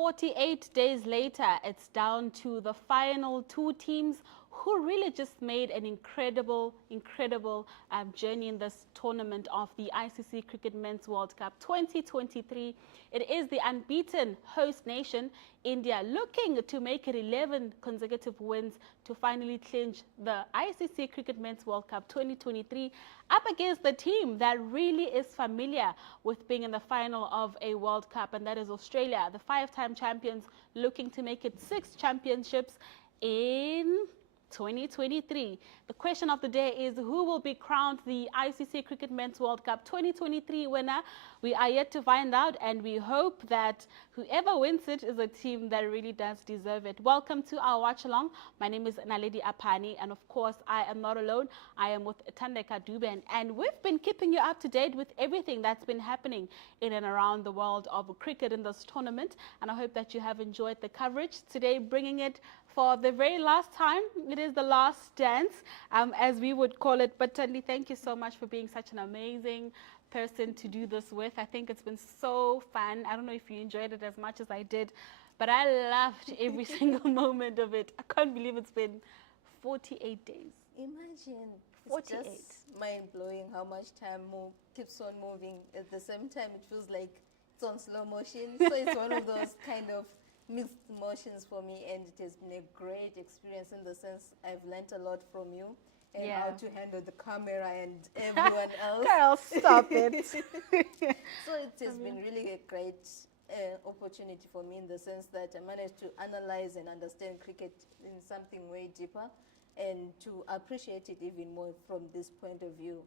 48 days later, it's down to the final two teams who really just made an incredible journey in this tournament of the ICC Cricket Men's World Cup 2023. It is the unbeaten host nation, India, looking to make it 11 consecutive wins to finally clinch the ICC Cricket Men's World Cup 2023 up against the team that really is familiar with being in the final of a World Cup, and that is Australia, the five-time champions, looking to make it 6 championships in 2023. The question of the day is, who will be crowned the ICC Cricket Men's World Cup 2023 winner? We are yet to find out, and we hope that whoever wins it is a team that really does deserve it. Welcome to our watch along. My name is Naledi Apani, and of course I am not alone. I am with Tandeka Duben, and we've been keeping you up to date with everything that's been happening in and around the world of cricket in this tournament, and I hope that you have enjoyed the coverage today, bringing it for the very last time. It is the last dance, as we would call it. But Tandi, thank you so much for being such an amazing person to do this with. I think it's been so fun. I don't know if you enjoyed it as much as I did, but I loved every single moment of it. I can't believe it's been 48 days. Imagine. 48. It's just mind-blowing how much time keeps on moving. At the same time, it feels like it's on slow motion. So it's one of those kind of mixed emotions for me, and it has been a great experience in the sense I've learned a lot from you and how to handle the camera and everyone else. Girl, stop it. So it has been really a great opportunity for me in the sense that I managed to analyze and understand cricket in something way deeper and to appreciate it even more from this point of view.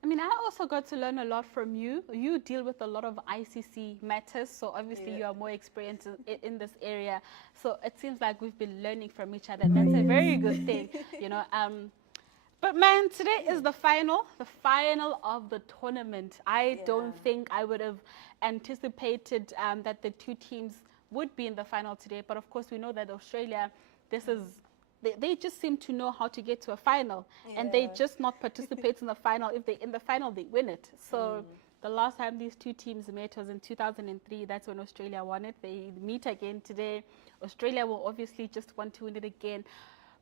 I mean, I also got to learn a lot from you. You deal with a lot of ICC matters, so obviously you are more experienced in this area. So it seems like we've been learning from each other. That's a very good thing, you know. But man, today is the final of the tournament. I don't think I would have anticipated that the two teams would be in the final today. But of course, we know that Australia, they just seem to know how to get to a final, and they just not participate in the final. If they in the final, they win it. So the last time these two teams met was in 2003. That's when Australia won it. They meet again today. Australia will obviously just want to win it again.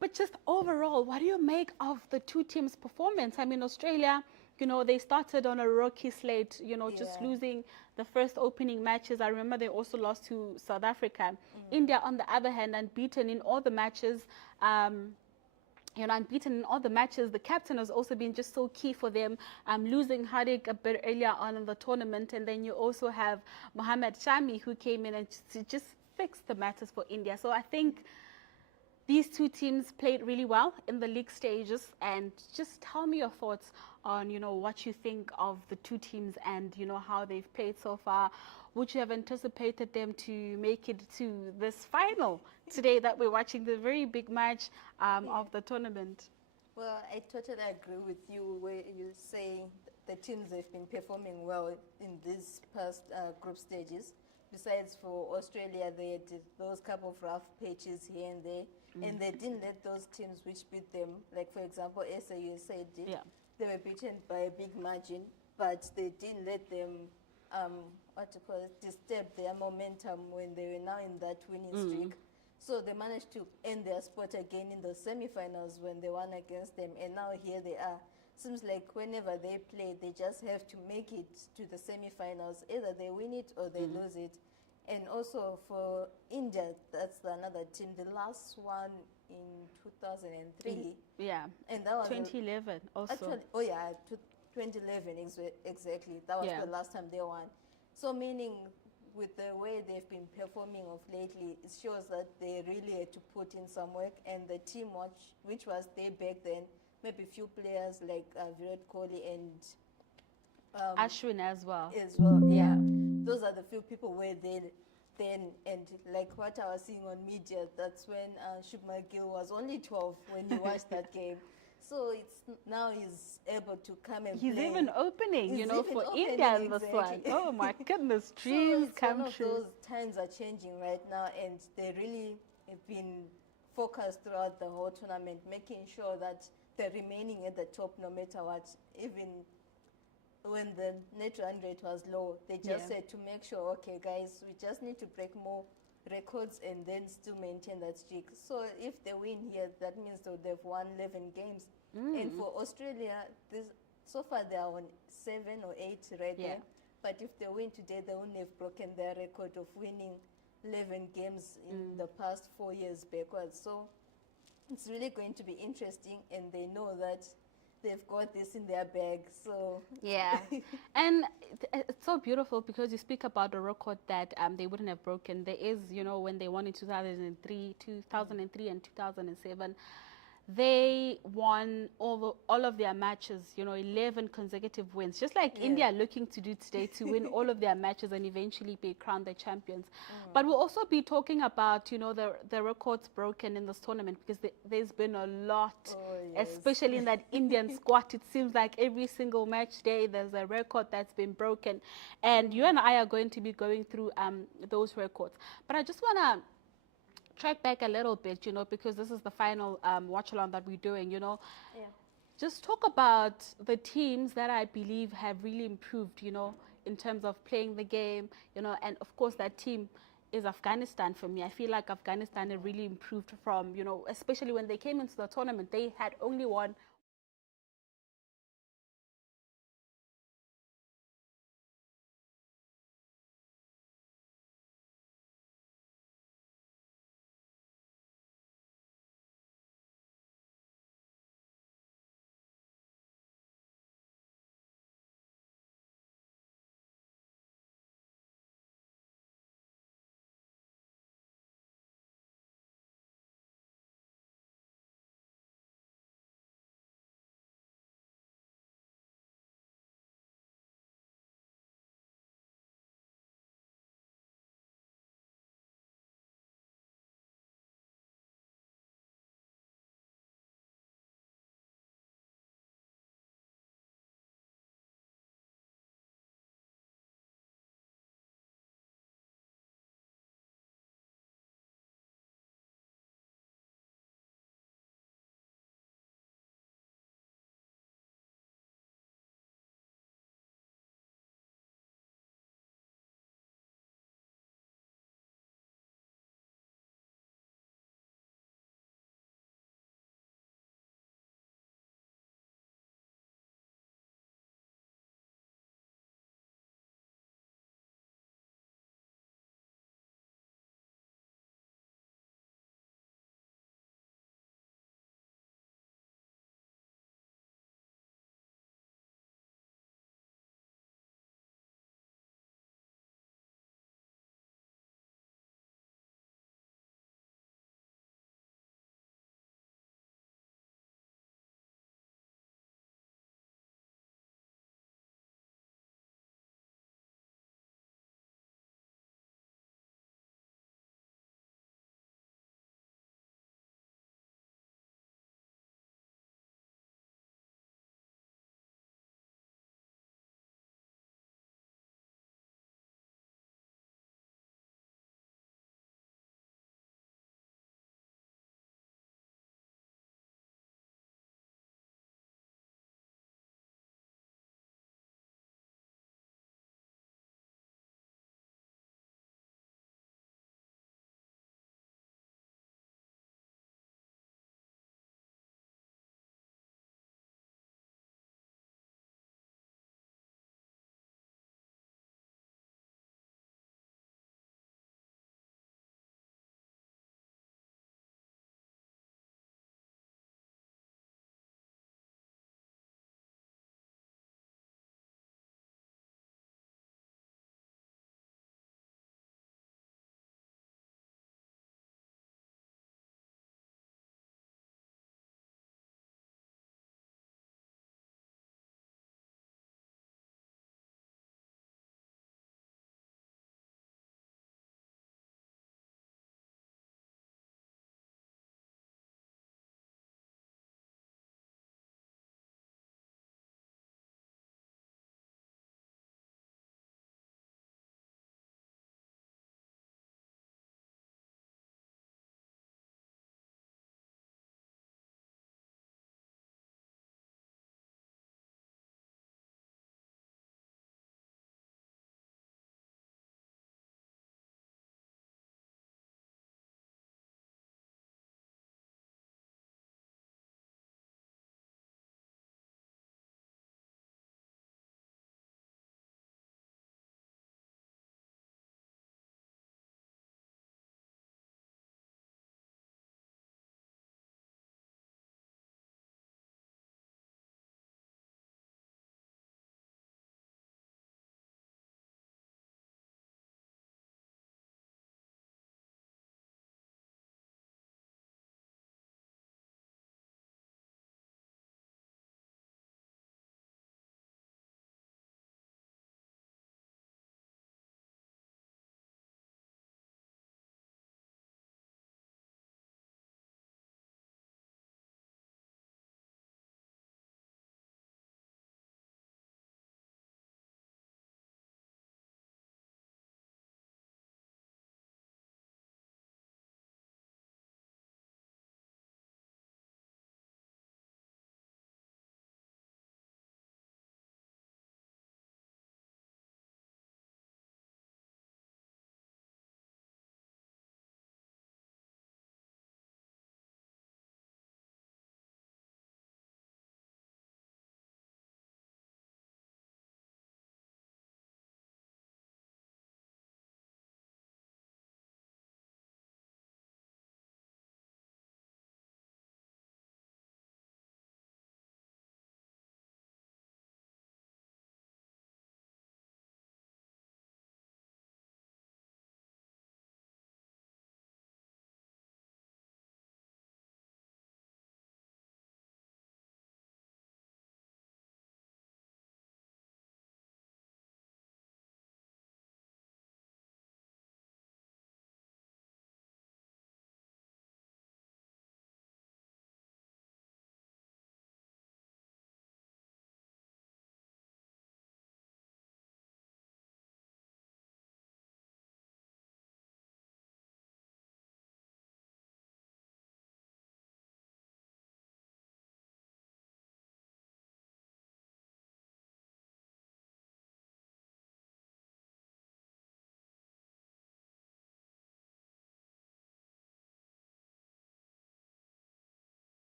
But just overall, what do you make of the two teams' performance? I mean, Australia, you know, they started on a rocky slate, you know, just losing the first opening matches. I remember they also lost to South Africa. India, on the other hand, unbeaten in all the matches. You know, unbeaten in all the matches. The captain has also been just so key for them, losing Hardik a bit earlier on in the tournament. And then you also have Mohammad Shami, who came in and just fixed the matters for India. So I think these two teams played really well in the league stages. And just tell me your thoughts on, you know, what you think of the two teams and, you know, how they've played so far. Would you have anticipated them to make it to this final today that we're watching, the very big match of the tournament? Well, I totally agree with you where you say the teams have been performing well in these past group stages. Besides, for Australia, they had those couple of rough patches here and there, and they didn't let those teams which beat them, like for example, USA did. They were beaten by a big margin, but they didn't let them, disturb their momentum when they were now in that winning streak. So they managed to end their spot again in the semifinals when they won against them, and now here they are. Seems like whenever they play, they just have to make it to the semifinals. Either they win it or they lose it. And also for India, that's another team. The last one in 2003. Yeah. And that was 2011 also. Actually, 2011 exactly. That was the last time they won. So meaning, with the way they've been performing of lately, it shows that they really had to put in some work. And the team which was there back then, maybe a few players like Virat Kohli and Ashwin as well. Those are the few people where they then, and like what I was seeing on media, that's when Shubman Gill was only 12 when he watched that game. So it's now he's able to come and he's play. Even opening, you know, for India in this one. Oh my goodness, dreams come true. Those times are changing right now, and they really have been focused throughout the whole tournament, making sure that they're remaining at the top no matter what. Even when the net run rate was low, they just said to make sure, okay guys, we just need to break more records and then still maintain that streak. So if they win here, that means they've won 11 games. And for Australia, so far they are on 7 or 8 right there. But if they win today, they won't have broken their record of winning 11 games in the past 4 years backwards. So it's really going to be interesting, and they know that they've got this in their bag. So yeah, and it's so beautiful because you speak about a record that they wouldn't have broken. There is, you know, when they won in 2003 and 2007, they won all of their matches, you know, 11 consecutive wins, just like India are looking to do today, to win all of their matches and eventually be crowned the champions. But we'll also be talking about, you know, the records broken in this tournament, because there's been a lot, especially in that Indian squad. It seems like every single match day there's a record that's been broken, and you and I are going to be going through those records. But I just want to track back a little bit, you know, because this is the final watch along that we're doing, you know. Just talk about the teams that I believe have really improved, you know, in terms of playing the game, you know, and of course that team is Afghanistan for me. I feel like Afghanistan have really improved from, you know, especially when they came into the tournament, they had only won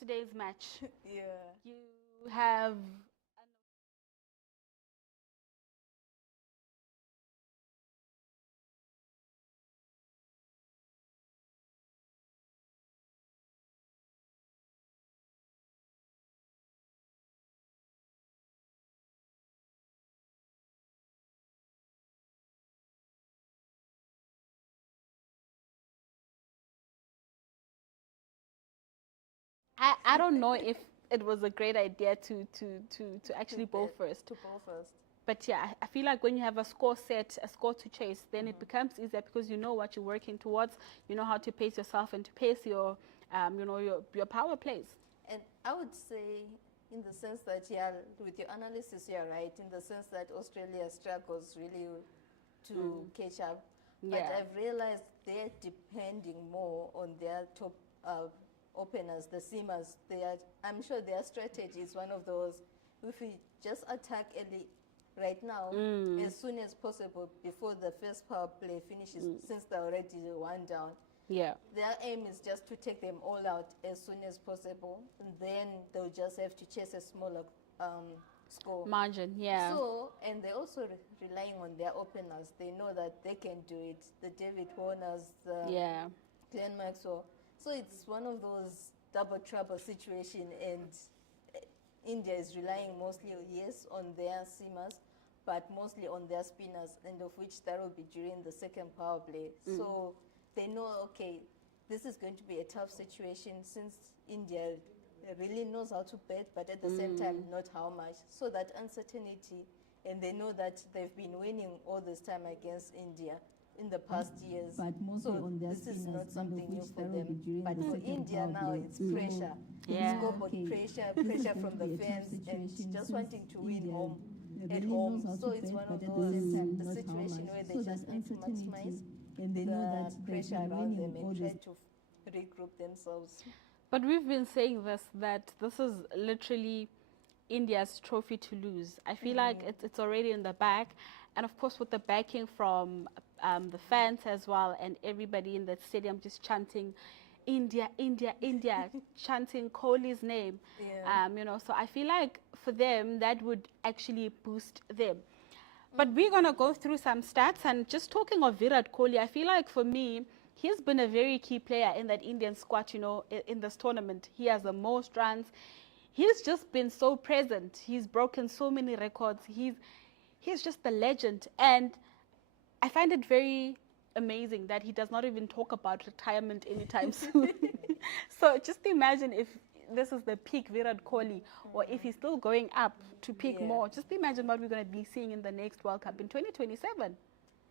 today's match. Yeah. You have I don't know if it was a great idea to actually bowl first. To bowl first. But yeah, I feel like when you have a score set, a score to chase, then it becomes easier because you know what you're working towards. You know how to pace yourself and to pace your, your power plays. And I would say, in the sense that, yeah, with your analysis, you're right, in the sense that Australia struggles really to catch up. But Yeah. I've realized they're depending more on their top openers, the seamers. I'm sure their strategy is one of those, if we just attack early right now, as soon as possible, before the first power play finishes, since they're already one down. Yeah. Their aim is just to take them all out as soon as possible, and then they'll just have to chase a smaller score. Margin, yeah. So, and they're also relying on their openers. They know that they can do it. The David Warners, the Yeah. Glenn Maxwell. So it's one of those double trouble situation, and India is relying mostly, yes, on their seamers, but mostly on their spinners, and of which that will be during the second power play. So they know, okay, this is going to be a tough situation since India really knows how to bat, but at the same time, not how much. So that uncertainty, and they know that they've been winning all this time against India in the past years. But mostly So on their this is spinners, not something and of new which for that will be them. during But the for second India power now, play. it's pressure. Yeah. Scoreboard Okay, pressure, this is pressure going from to the be a tough fans, and situation just since wanting to win India home at really home. knows how So to it's bat, one of but at those the same time, the not how situation much. where they So just that need to maximize uncertainty, and they know that the they've pressure been around them winning all and try this. to regroup themselves. But we've been saying this, that this is literally India's trophy to lose. I feel like it's already in the bag. And of course, with the backing from the fans as well, and everybody in the stadium just chanting India, India, India, chanting Kohli's name. Yeah. So I feel like for them, that would actually boost them. But we're going to go through some stats. And just talking of Virat Kohli, I feel like for me, he's been a very key player in that Indian squad, in this tournament. He has the most runs. He's just been so present. He's broken so many records. He's just a legend. And I find it very amazing that he does not even talk about retirement anytime soon. So just imagine if this is the peak Virat Kohli, or if he's still going up to peak more. Just imagine what we're going to be seeing in the next World Cup in 2027.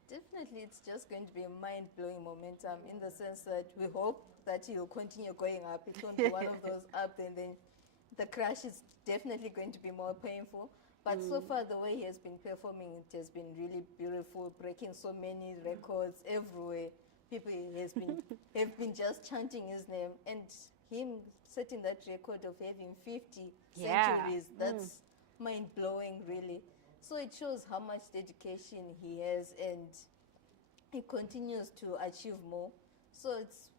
Definitely, it's just going to be a mind-blowing momentum in the sense that we hope that he'll continue going up. It won't be one of those up and then the crash is definitely going to be more painful. But so far, the way he has been performing, it has been really beautiful, breaking so many records everywhere. People have been just chanting his name, and him setting that record of having 50 centuries, that's mind-blowing, really. So it shows how much dedication he has, and he continues to achieve more. So it's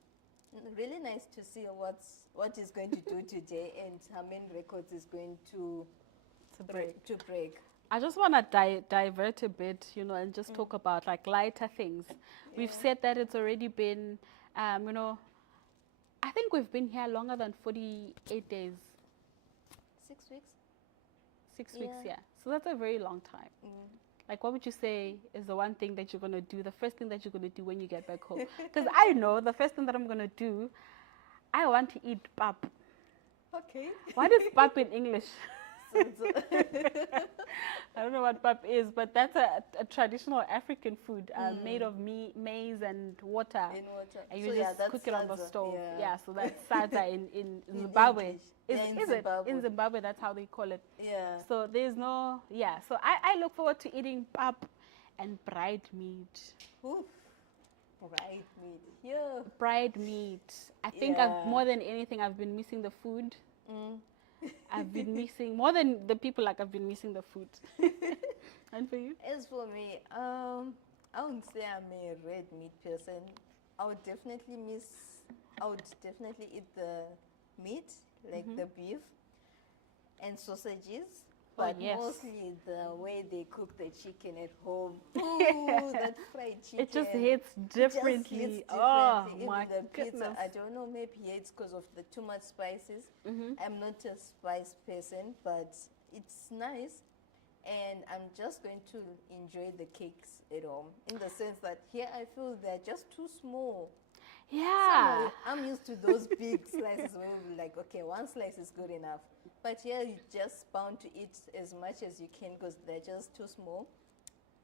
really nice to see what he's going to do today and how many records he's going to break. I just want to divert a bit, and just talk about like lighter things. We've said that it's already been, I think we've been here longer than 48 days. 6 weeks? 6 weeks, yeah. So that's a very long time. Like, what would you say is the one thing that you're going to do, the first thing that you're going to do when you get back home? Because I know the first thing that I'm going to do, I want to eat pap. Okay. What is pap in English? I don't know what pap is, but that's a traditional African food made of maize and water. In water. And you just cook it on the stove. Yeah. So that's sadza in Zimbabwe. Is Zimbabwe. it? In Zimbabwe, that's how they call it. Yeah. So there's no, So I look forward to eating pap and fried meat. Oof. Fried meat. Yeah. Fried meat. I think more than anything, I've been missing the food. I've been missing, more than the people, like I've been missing the food. And for you? As for me, I wouldn't say I'm a red meat person. I would definitely eat the meat, like the beef and sausages. Oh, But yes. mostly the way they cook the chicken at home. Ooh, that fried chicken. It just hits differently. It just hits Oh, differently. my Even the pizza, goodness. I don't know, maybe it's because of the too much spices. I'm not a spice person, but it's nice. And I'm just going to enjoy the cakes at home. In the sense that here I feel they're just too small. Yeah. I'm used to those big slices where we'll be like, okay, one slice is good enough. But here you're just bound to eat as much as you can because they're just too small.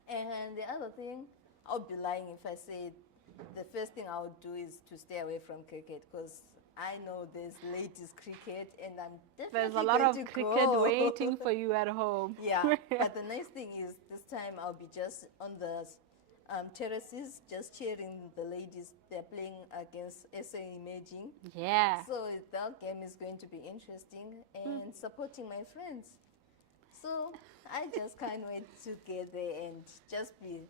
And the other thing, I'll be lying if I say the first thing I would do is to stay away from cricket because I know there's ladies cricket and I'm definitely There's a lot going of to cricket go. waiting for you at home. Yeah, but the nice thing is this time I'll be just on the terraces, just cheering the ladies. They're playing against SA Imaging. Yeah. So that game is going to be interesting and supporting my friends. So I just can't wait to get there and just be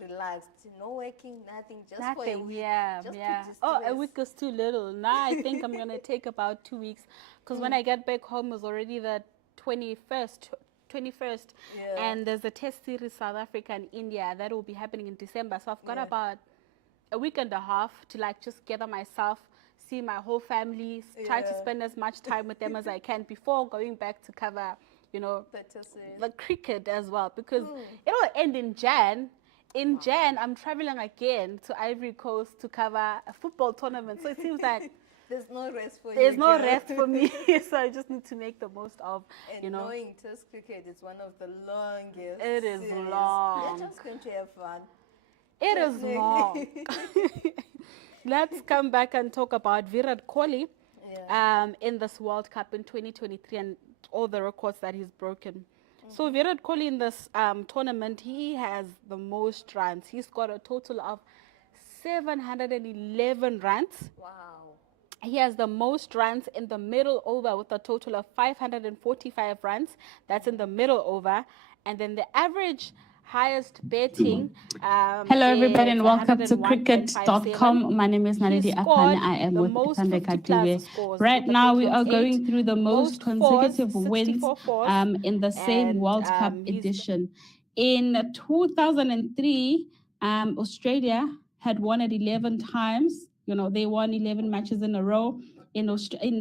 relaxed. No working, nothing, just for a Nothing, week. yeah, just yeah. to Oh, a distress. week is too little. Now I think I'm going to take about 2 weeks because when I get back home is already the 21st. 21st, Yeah. and there's a test series South Africa and India that will be happening in December. So I've got Yeah. about a week and a half to like just gather myself, see my whole family, try to Yeah. spend as much time with them as I can before going back to cover, you know, The test series. the cricket as well, because it'll end in Jan. In Jan, I'm traveling again to Ivory Coast to cover a football tournament. So it seems like There's no rest for you. there's no girl. rest for me. So I just need to make the most of, And you know. knowing test cricket is one of the longest. It is series. long. You're just going to have fun. It is Definitely. long. Let's come back and talk about Virat Kohli Yeah. in this World Cup in 2023 and all the records that he's broken. So Virat Kohli in this tournament, he has the most runs. He's got a total of 711 runs. Wow. He has the most runs in the middle over with a total of 545 runs. That's in the middle over. And then the average highest betting. Hello, everybody, and welcome to 101.57. cricket.com. My name is He Naledi scored Apane. I am the with most Tande 50 plus Katiwe. scores Right with a now, we total are of going 8, through the most consecutive fours, wins 64 fours, in the same and, World Cup he's- edition. In 2003, Australia had won it 11 times. You know, they won 11 matches in a row. In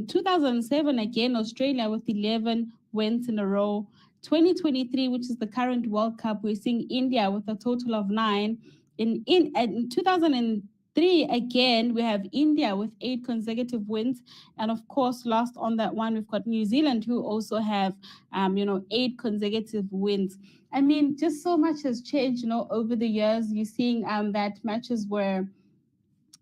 2007, again, Australia with 11 wins in a row. 2023, which is the current World Cup, we're seeing India with a total of 9. In 2003, again, we have India with 8 consecutive wins. And of course, last on that one, we've got New Zealand, who also have, 8 consecutive wins. I mean, just so much has changed, over the years. You're seeing that matches were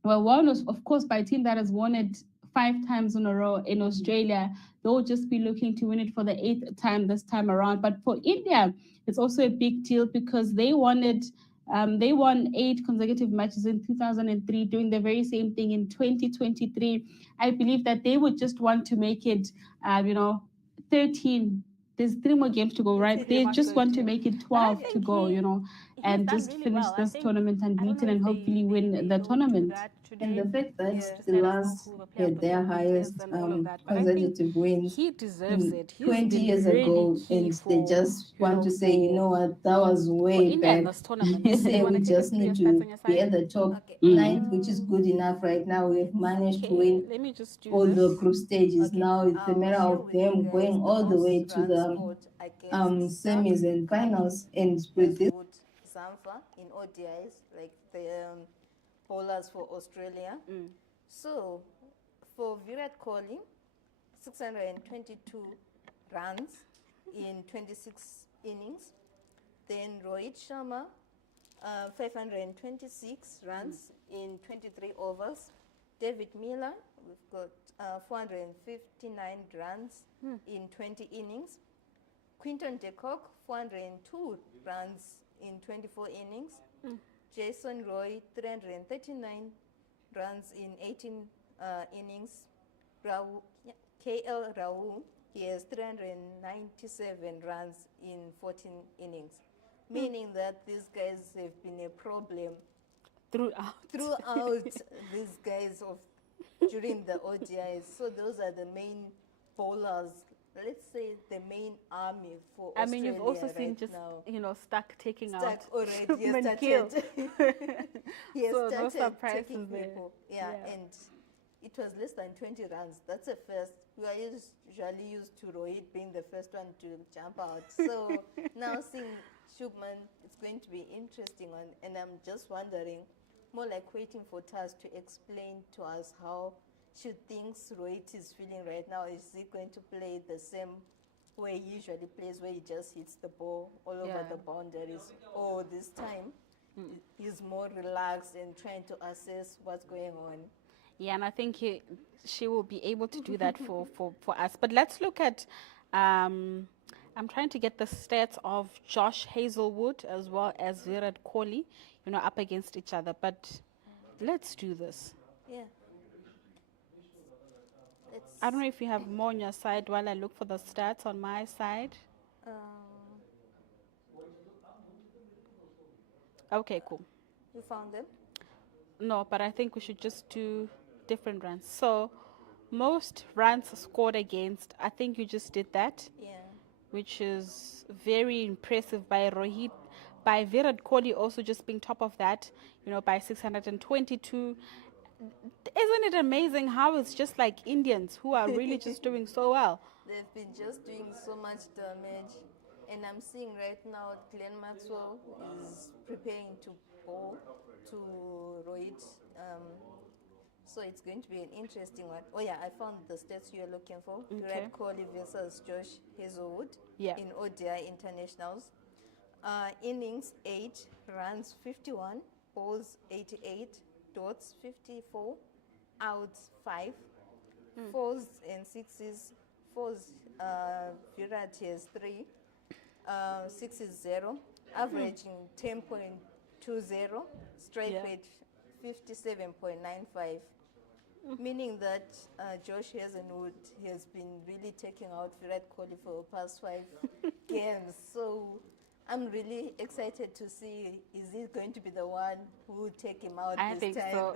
won, of course, by a team that has won it 5 times in a row in Australia. They'll just be looking to win it for the 8th time this time around. But for India, it's also a big deal because they won it. They won 8 consecutive matches in 2003, doing the very same thing in 2023. I believe that they would just want to make it, 13. There's 3 more games to go, right? They just want to make it 12 to go, he's and done just really finish well. I this think- tournament I don't unbeaten know and if hopefully win the don't do tournament. that today. And the fact that Yeah. the last had their highest and all of that. But I think consecutive wins he deserves in it. He's 20 been years really ago, key and for, they just you want know, to say, you for- know what, that was for way India in back. this tournament. They You say wanna we take just us through need your stats on to your be side? at the top Okay. 9th, which is good enough right now. We've managed to win Let me just do all this. the group stages. Okay, Now it's a I'll matter share of with you them guys going all the most way to runs the scored against semis and finals. And with this, Wood Zampa in ODIs, like the bowlers for Australia. So for Virat Kohli, 622 runs in 26 innings. Then Rohit Sharma, 526 runs in 23 overs. David Miller, we've got 459 runs in 20 innings. Quinton de Kock, 402 runs in 24 innings. Jason Roy, 339 runs in 18 innings. KL Rahul, he has 397 runs in 14 innings. Meaning that these guys have been a problem Throughout. throughout these guys of during the ODIs. So those are the main bowlers, let's say the main army for I Australia mean, you've also seen right just, now. Stuck taking Stuck out already, he has Shubman Gill. started. He has So no started surprises taking there. people. Yeah, and it was less than 20 runs. That's a first. We are usually used to Rohit being the first one to jump out. So now seeing Shubman, it's going to be interesting one. And I'm just wondering, more like waiting for Taz to explain to us how she thinks Rohit is feeling right now. Is he going to play the same way he usually plays, where he just hits the ball all over the boundaries? Or this time, he's more relaxed and trying to assess what's going on. Yeah, and I think she will be able to do that for us. But let's look at, I'm trying to get the stats of Josh Hazelwood as well as Virat Kohli, up against each other. But let's do this. Yeah. I don't know if you have more on your side while I look for the stats on my side. Um, Okay, cool. you found them? No, but I think we should just do different runs. So, most runs scored against, I think you just did that. Yeah. Which is very impressive by Rohit, by Virat Kohli also just being top of that, by 622. Isn't it amazing how it's just like Indians who are really just doing so well? They've been just doing so much damage. And I'm seeing right now Glenn Maxwell is preparing to bowl to Rohit. So it's going to be an interesting one. Oh yeah, I found the stats you're looking for. Virat Kohli versus Josh Hazelwood in ODI internationals. Innings 8, runs 51, balls 88, dots 54, outs 5, fours and sixes. Fours, Virat has 3, 6 is 0, averaging 10.20, strike rate 57.95. Meaning that Josh Hazelwood has been really taking out Virat Kohli for the past 5 games. So I'm really excited to see, is he going to be the one who will take him out this time? So.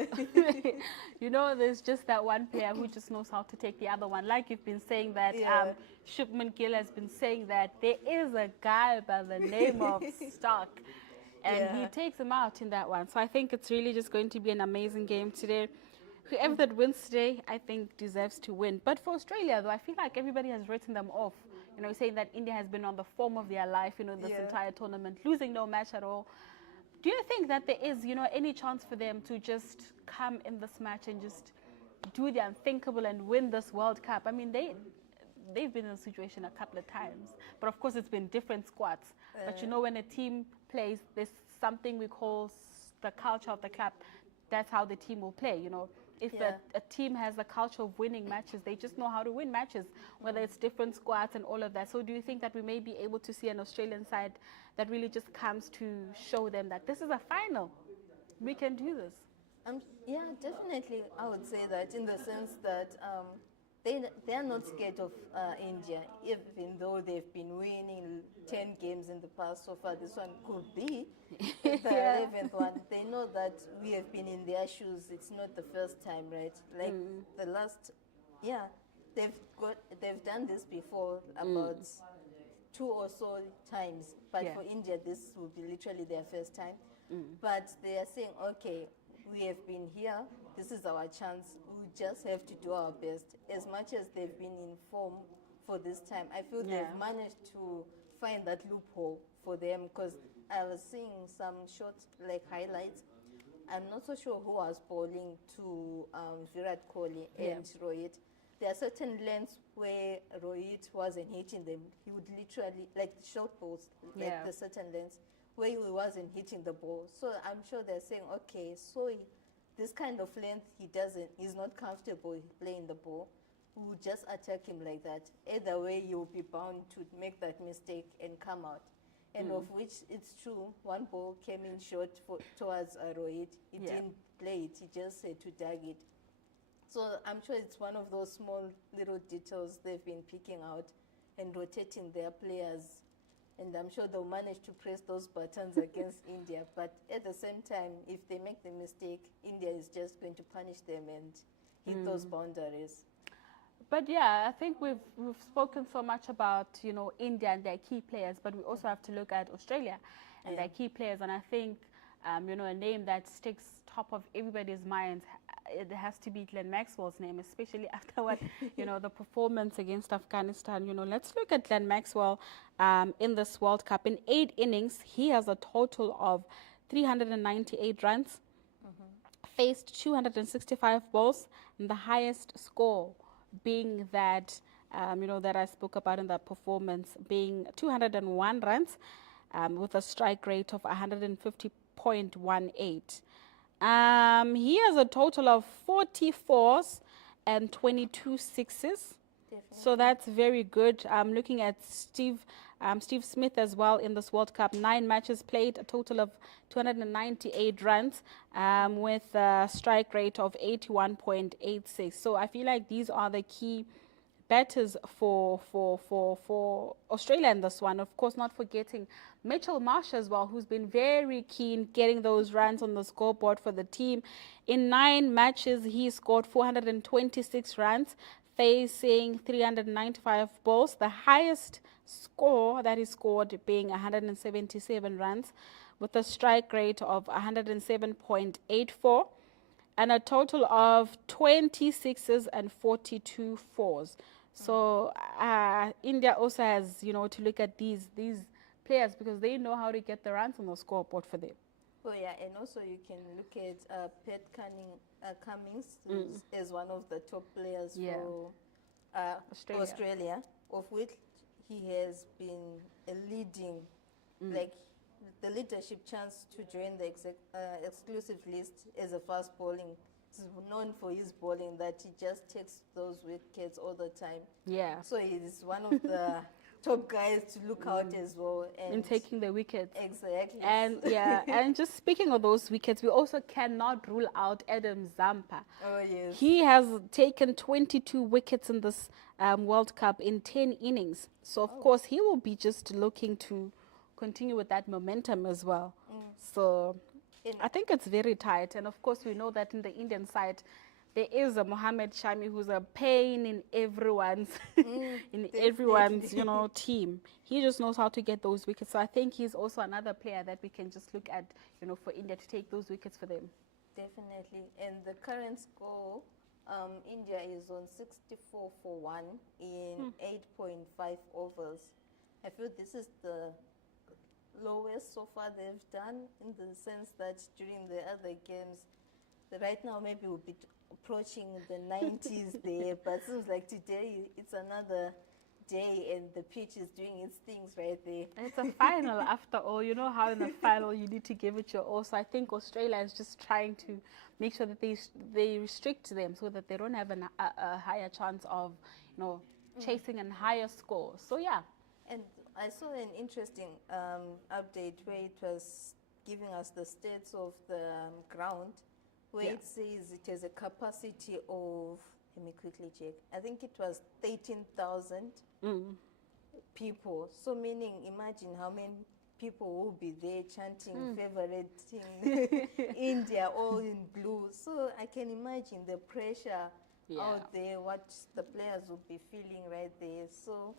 There's just that one player who just knows how to take the other one. Like you've been saying that Shubman Gill has been saying that there is a guy by the name of Stark. And he takes him out in that one. So I think it's really just going to be an amazing game today. Whoever that wins today, I think deserves to win. But for Australia, though, I feel like everybody has written them off. Saying that India has been on the form of their life, this entire tournament, losing no match at all. Do you think that there is, any chance for them to just come in this match and just do the unthinkable and win this World Cup? I mean, they've been in a situation a couple of times, but of course it's been different squads. But when a team plays, there's something we call the culture of the club. That's how the team will play, If a team has the culture of winning matches, they just know how to win matches, whether it's different squads and all of that. So do you think that we may be able to see an Australian side that really just comes to show them that this is a final? We can do this. Yeah, definitely. I would say that in the sense that they are not scared of India, even though they've been winning 10 games in the past so far. This one could be the 11th one. They know that we have been in their shoes. It's not the first time, right? Like the last, they've done this before about 2 or so times. But for India, this will be literally their first time. But they are saying, okay, we have been here. This is our chance. We just have to do our best. As much as they've been in form for this time, I feel they've managed to find that loophole for them, because I was seeing some short highlights. I'm not so sure who was bowling to Virat Kohli and Rohit. There are certain lengths where Rohit wasn't hitting them. He would literally, like short balls, like the certain lengths, where he wasn't hitting the ball. So I'm sure they're saying, okay, so this kind of length, he's not comfortable playing the ball. We'll just attack him like that. Either way, you'll be bound to make that mistake and come out. And of which it's true, one ball came in short towards Rohit. He didn't play it, he just had to tag it. So I'm sure it's one of those small little details they've been picking out and rotating their players. And I'm sure they'll manage to press those buttons against India. But at the same time, if they make the mistake, India is just going to punish them and hit those boundaries. But yeah, I think we've spoken so much about, you know, India and their key players, but we also have to look at Australia and their key players. And I think, you know, a name that sticks top of everybody's minds, it has to be Glenn Maxwell's name, especially after what, you know, the performance against Afghanistan. You know, let's look at Glenn Maxwell in this World Cup. In 8 innings, he has a total of 398 runs, faced 265 balls, and the highest score being that, you know, that I spoke about in the performance, being 201 runs with a strike rate of 150.18. He has a total of 44s and 22 sixes. Definitely. So that's very good. I'm looking at Steve Smith as well in this World Cup. 9 matches played, a total of 298 runs with a strike rate of 81.86. So I feel like these are the key batters for Australia in this one. Of course, not forgetting Mitchell Marsh as well, who's been very keen getting those runs on the scoreboard for the team. In 9 matches, he scored 426 runs, facing 395 balls. The highest score that he scored being 177 runs, with a strike rate of 107.84. and a total of 26s and 42 fours. So India also has, you know, to look at these players because they know how to get the runs on the scoreboard for them. Oh yeah, and also you can look at Pat Cummins as one of the top players for Australia, of which he has been a leading, like the leadership chance to join the exclusive list as a fast bowling. He's known for his bowling, that he just takes those wickets all the time. Yeah. So he's one of the top guys to look out as well. And in taking the wickets. Exactly. And yeah, and just speaking of those wickets, we also cannot rule out Adam Zampa. Oh yes. He has taken 22 wickets in this World Cup in 10 innings. So of course he will be just looking to continue with that momentum as well. So I think it's very tight. And of course we know that in the Indian side, there is a Mohammad Shami who's a pain in everyone's everyone's, you know, team. He just knows how to get those wickets. So I think he's also another player that we can just look at, you know, for India to take those wickets for them. Definitely. And the current score, India is on 64 for 1 in 8.5 overs. I feel this is the lowest so far they've done, in the sense that during the other games, right now maybe we'll be approaching the 90s there, but it seems like today it's another day and the pitch is doing its things right there. It's a final after all. You know how in the final you need to give it your all. So I think Australia is just trying to make sure that they restrict them so that they don't have a higher chance of, you know, chasing a higher score. So yeah. And I saw an interesting update where it was giving us the stats of the ground, where it says it has a capacity of, let me quickly check, I think it was 13,000 people. So meaning, imagine how many people will be there chanting, favoriting India, all in blue. So I can imagine the pressure out there, what the players will be feeling right there. So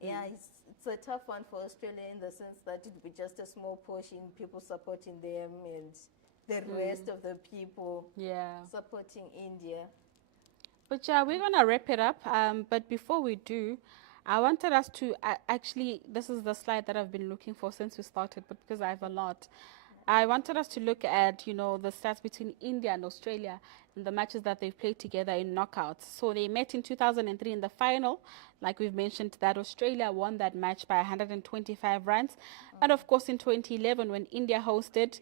yeah, it's a tough one for Australia, in the sense that it will be just a small portion, people supporting them, and the rest of the people supporting India. But yeah, we're going to wrap it up. But before we do, I wanted us to actually, this is the slide that I've been looking for since we started, but because I have a lot. I wanted us to look at, you know, the stats between India and Australia in the matches that they've played together in knockouts. So they met in 2003 in the final. Like we've mentioned, that Australia won that match by 125 runs. And of course, in 2011, when India hosted,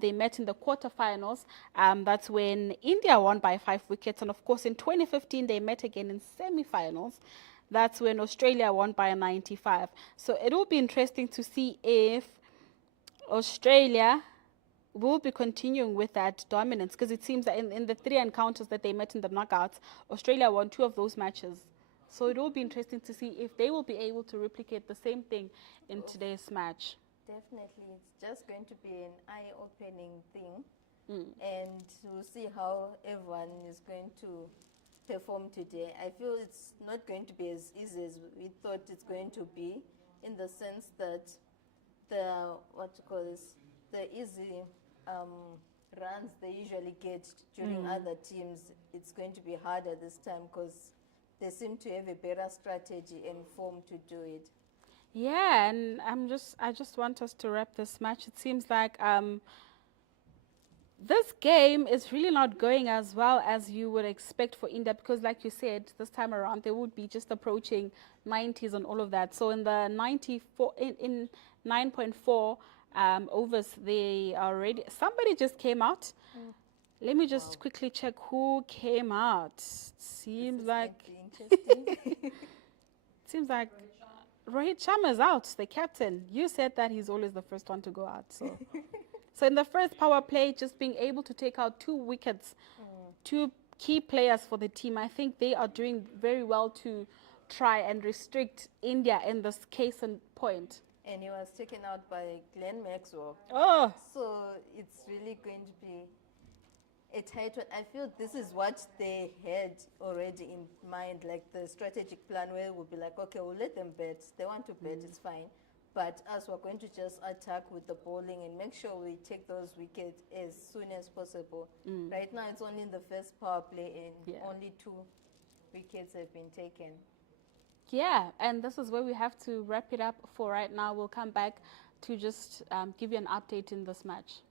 they met in the quarterfinals. That's when India won by 5 wickets. And of course, in 2015, they met again in semifinals. That's when Australia won by 95. So it will be interesting to see if Australia will be continuing with that dominance, because it seems that in the 3 encounters that they met in the knockouts, Australia won 2 of those matches. So it will be interesting to see if they will be able to replicate the same thing in today's match. Definitely. It's just going to be an eye-opening thing. and we'll see how everyone is going to perform today. I feel it's not going to be as easy as we thought it's going to be, in the sense that the, what you call this, the easy runs they usually get during other teams, it's going to be harder this time because they seem to have a better strategy and form to do it. Yeah, and I just want us to wrap this match. It seems like this game is really not going as well as you would expect for India, because like you said, this time around they would be just approaching 90s and all of that. So in the 94 in 9.4 overs, they already, somebody just came out. Let me just quickly check who came out. Seems like Interesting. seems like Rohit Sharma is out, the captain. You said that he's always the first one to go out. So, so in the first power play, just being able to take out 2 wickets, 2 key players for the team, I think they are doing very well to try and restrict India in this case in point. And he was taken out by Glenn Maxwell. Oh, So it's really going to be a tight one. I feel this is what they had already in mind, like the strategic plan where we'll be like, okay, we'll let them bet. They want to bet, it's fine. But us, we're going to just attack with the bowling and make sure we take those wickets as soon as possible. Right now, it's only in the first power play and only 2 wickets have been taken. yeah, and this is where we have to wrap it up for right now. We'll come back to just give you an update in this match.